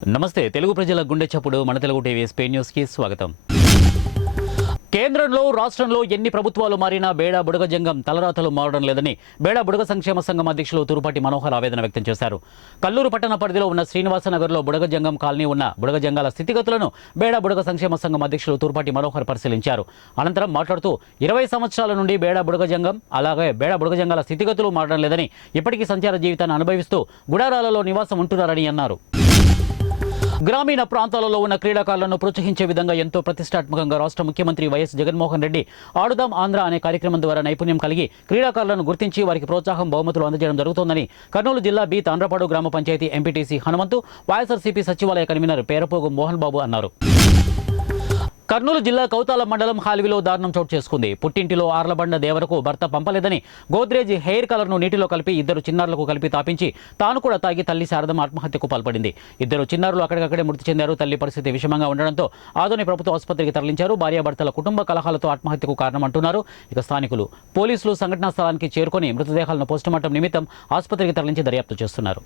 నమస్తే తెలుగు ప్రజల గుండె చప్పుడు మన తెలుగు టీవీ స్పెయిన్ న్యూస్ కి స్వాగతం. కేంద్రంలో రాష్ట్రంలో ఎన్ని ప్రభుత్వాలు మారినా బేడా బుడగ జంగం తలరాతలు మారడం లేదని బేడా బుడగ సంక్షేమ సంఘం అధ్యక్షులు తురుపాటి మనోహర్ ఆవేదన వ్యక్తం చేశారు. కల్లూరు పట్టణ పరిధిలో ఉన్న శ్రీనివాసనగర్లో బుడగ జంగం కాలనీ ఉన్న బుడగ జంగాల స్థితిగతులను బేడా బుడగ సంక్షేమ సంఘం అధ్యక్షులు తురుపాటి మనోహర్ పరిశీలించారు. అనంతరం మాట్లాడుతూ 20 సంవత్సరాల నుండి బేడా బుడగ జంగం అలాగే బేడా బుడగ జంగాల స్థితిగతులు మారడం లేదని, ఇప్పటికీ సంచార జీవితాన్ని అనుభవిస్తూ గుడారాలలో నివాసం ఉంటున్నారని అన్నారు. గ్రామీణ ప్రాంతాలలో ఉన్న క్రీడాకారులను ప్రోత్సహించే విధంగా ఎంతో ప్రతిష్టాత్మకంగా రాష్ట్ర ముఖ్యమంత్రి వైఎస్ జగన్మోహన్ రెడ్డి ఆడుదాం ఆంధ్ర అనే కార్యక్రమం ద్వారా నైపుణ్యం కలిగి క్రీడాకారులను గుర్తించి వారికి ప్రోత్సాహం బహుమతులు అందజేయడం జరుగుతోందని కర్నూలు జిల్లా బి తాండ్రపాడు గ్రామ పంచాయతీ ఎంపీటీసీ హనుమంతు, వైఎస్ఆర్సీపీ సచివాలయ కన్వీనర్ పేరపోగు మోహన్ బాబు అన్నారు. కర్నూలు జిల్లా కౌతాల మండలం హాల్విలో దారుణం చోటు చేసుకుంది. పుట్టింటిలో ఆర్లబండ దేవరకు భర్త పంపలేదని గోద్రేజ్ హెయిర్ కలర్ను నీటిలో కలిపి ఇద్దరు చిన్నారులకు కలిపి తాపించి తాను కూడా తాగి తల్లి శారదమ్మ ఆత్మహత్యకు పాల్పడింది. ఇద్దరు చిన్నారులు అక్కడికక్కడే మృతి చెందారు. తల్లి పరిస్థితి విషమంగా ఉండడంతో ఆదోని ప్రభుత్వ ఆసుపత్రికి తరలించారు. భార్యాభర్తల కుటుంబ కలహాలతో ఆత్మహత్యకు కారణమంటున్నారు. ఇక స్థానికులు, పోలీసులు సంఘటనా స్థలానికి చేరుకొని మృతదేహాలను పోస్టుమార్టం నిమిత్తం ఆసుపత్రికి తరలించి దర్యాప్తు చేస్తున్నారు.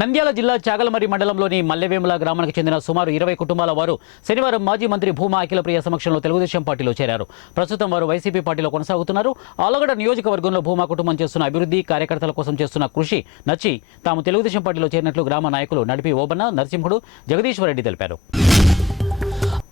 నంద్యాల జిల్లా చాగలమరి మండలంలోని మల్లెవేముల గ్రామానికి చెందిన సుమారు 20 కుటుంబాల వారు శనివారం మాజీ మంత్రి భూమా అఖిలప్రియ సమక్షంలో తెలుగుదేశం పార్టీలో చేరారు. ప్రస్తుతం వారు వైసీపీ పార్టీలో కొనసాగుతున్నారు. ఆలగడ నియోజకవర్గంలో భూమా కుటుంబం చేస్తున్న అభివృద్ధి, కార్యకర్తల కోసం చేస్తున్న కృషి నచ్చి తాము తెలుగుదేశం పార్టీలో చేరినట్లు గ్రామ నాయకులు నడిపి ఓబన్న, నరసింహుడు, జగదీశ్వరరెడ్డి తెలిపారు.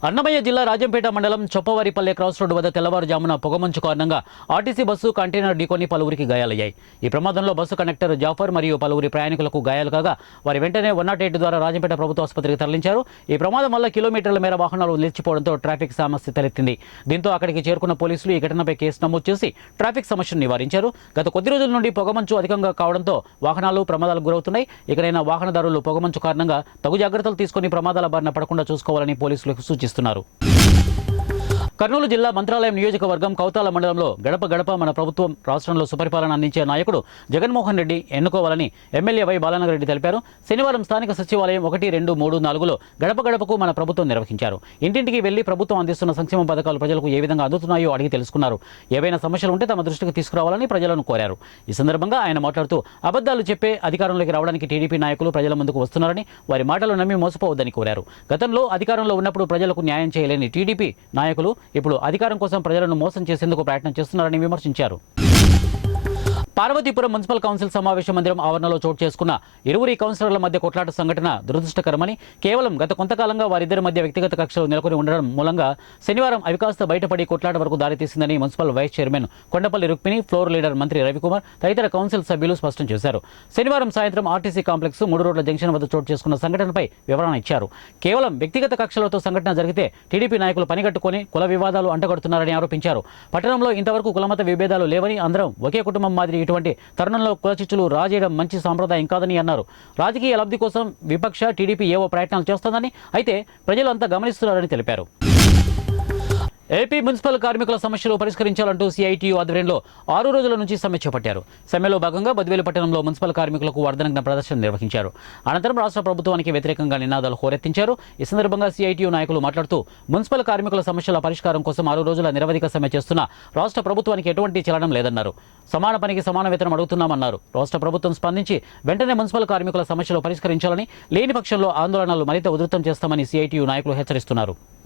అన్నమయ్య జిల్లా రాజంపేట మండలం చొప్పవారిపల్లె క్రాస్ రోడ్డు వద్ద తెల్లవారుజామున పొగమంచు కారణంగా ఆర్టీసీ బస్సు కంటైనర్ ఢీకొని పలువురికి గాయాలయ్యాయి. ఈ ప్రమాదంలో బస్సు కండక్టర్ జాఫర్ మరియు పలువురి ప్రయాణికులకు గాయాలు కాగా వారి వెంటనే 108 ద్వారా రాజంపేట ప్రభుత్వ ఆసుపత్రికి తరలించారు. ఈ ప్రమాదం వల్ల కిలోమీటర్ల మేర వాహనాలు నిలిచిపోవడంతో ట్రాఫిక్ సమస్య తలెత్తింది. దీంతో అక్కడికి చేరుకున్న పోలీసులు ఈ ఘటనపై కేసు నమోదు చేసి ట్రాఫిక్ సమస్యను నివారించారు. గత కొద్ది రోజుల నుండి పొగమంచు అధికంగా కావడంతో వాహనాలు ప్రమాదాలకు గురవుతున్నాయి. ఇకనైనా వాహనదారులు పొగమంచు కారణంగా తగు జాగ్రత్తలు తీసుకుని ప్రమాదాల బారిన పడకుండా చూసుకోవాలని పోలీసులకు సూచిస్తున్నారు. కర్నూలు జిల్లా మంత్రాలయం నియోజకవర్గం కౌతాల మండలంలో గడప గడప మన ప్రభుత్వం రాష్ట్రంలో సుపరిపాలన అందించే నాయకుడు జగన్మోహన్ రెడ్డి ఎన్నుకోవాలని ఎమ్మెల్యే వై బాలనగర్ రెడ్డి తెలిపారు. శనివారం స్థానిక సచివాలయం 1, 2, 3, 4లో గడప గడపకు మన ప్రభుత్వం నిర్వహించారు. ఇంటింటికి వెళ్లి ప్రభుత్వం అందిస్తున్న సంక్షేమ పథకాలు ప్రజలకు ఏ విధంగా అందుతున్నాయో అడిగి తెలుసుకున్నారు. ఏవైనా సమస్యలు ఉంటే తమ దృష్టికి తీసుకురావాలని ప్రజలను కోరారు. ఈ సందర్భంగా ఆయన మాట్లాడుతూ అబద్ధాలు చెప్పే అధికారంలోకి రావడానికి టీడీపీ నాయకులు ప్రజల ముందుకు వస్తున్నారని, వారి మాటలు నమ్మి మోసపోవద్దని కోరారు. గతంలో అధికారంలో ఉన్నప్పుడు ప్రజలకు న్యాయం చేయలేని టీడీపీ నాయకులు ఇప్పుడు అధికారం కోసం ప్రజలను మోసం చేసేందుకు ప్రయత్నం చేస్తున్నారని విమర్శించారు. పార్వతీపురం మున్సిపల్ కౌన్సిల్ సమావేశ మందిరం ఆవరణలో చోటు చేసుకున్న ఇరువురి కౌన్సిలర్ల మధ్య కొట్లాట సంఘటన దురదృష్టకరమని, కేవలం గత కొంతకాలంగా వారిద్దరి మధ్య వ్యక్తిగత కక్షలు నెలకొని ఉండడం మూలంగా శనివారం అవి కాస్త బయటపడి కొట్లాట వరకు దారితీసిందని municipal vice chairman Kondapalli Rukmini, floor leader మంత్రి రవికుమార్ తదితర కౌన్సిల్ సభ్యులు స్పష్టం చేశారు. శనివారం సాయంత్రం ఆర్టీసీ కాంప్లెక్స్ 3 రోడ్ల జంక్షన్ వద్ద చోటు చేసుకున్న సంఘటనపై వివరణ ఇచ్చారు. కేవలం వ్యక్తిగత కక్షలతో సంఘటన జరిగితే టీడీపీ నాయకులు పనిగట్టుకుని కుల వివాదాలు అంటగడుతున్నారని ఆరోపించారు. పట్టణంలో ఇంతవరకు కులమత విభేదాలు లేవని, అందరం ఒకే కుటుంబం మాదిరి ఇటువంటి తరుణంలో కులచిచ్చులు రాజేయడం మంచి సాంప్రదాయం కాదని అన్నారు. రాజకీయ లబ్ధి కోసం విపక్ష టీడీపీ ఏవో ప్రయత్నాలు చేస్తోందని, అయితే ప్రజలు అంతా గమనిస్తున్నారని తెలిపారు. ఏపీ మున్సిపల్ కార్మికుల సమస్యలు పరిష్కరించాలంటూ సిఐటియు ఆధ్వర్యంలో 6 రోజుల నుంచి సమ్మె చేపట్టారు. సమ్మెలో భాగంగా బద్వేలు పట్టణంలో మున్సిపల్ కార్మికులకు వర్ధనగ్న ప్రదర్శన నిర్వహించారు. అనంతరం రాష్ట్ర ప్రభుత్వానికి వ్యతిరేకంగా నినాదాలు హోరెత్తించారు. ఈ సందర్భంగా సిఐటియు నాయకులు మాట్లాడుతూ మున్సిపల్ కార్మికుల సమస్యల పరిష్కారం కోసం 6 రోజుల నిరవధిక సమ్మె చేస్తున్న రాష్ట్ర ప్రభుత్వానికి ఎటువంటి చలనం లేదన్నారు. సమాన పనికి సమాన వేతనం అడుగుతున్నామన్నారు. రాష్ట్ర ప్రభుత్వం స్పందించి వెంటనే మున్సిపల్ కార్మికుల సమస్యలు పరిష్కరించాలని, లేని పక్షంలో ఆందోళనలు మరింత ఉధృతం చేస్తామని సిఐటియు నాయకులు హెచ్చరిస్తున్నారు.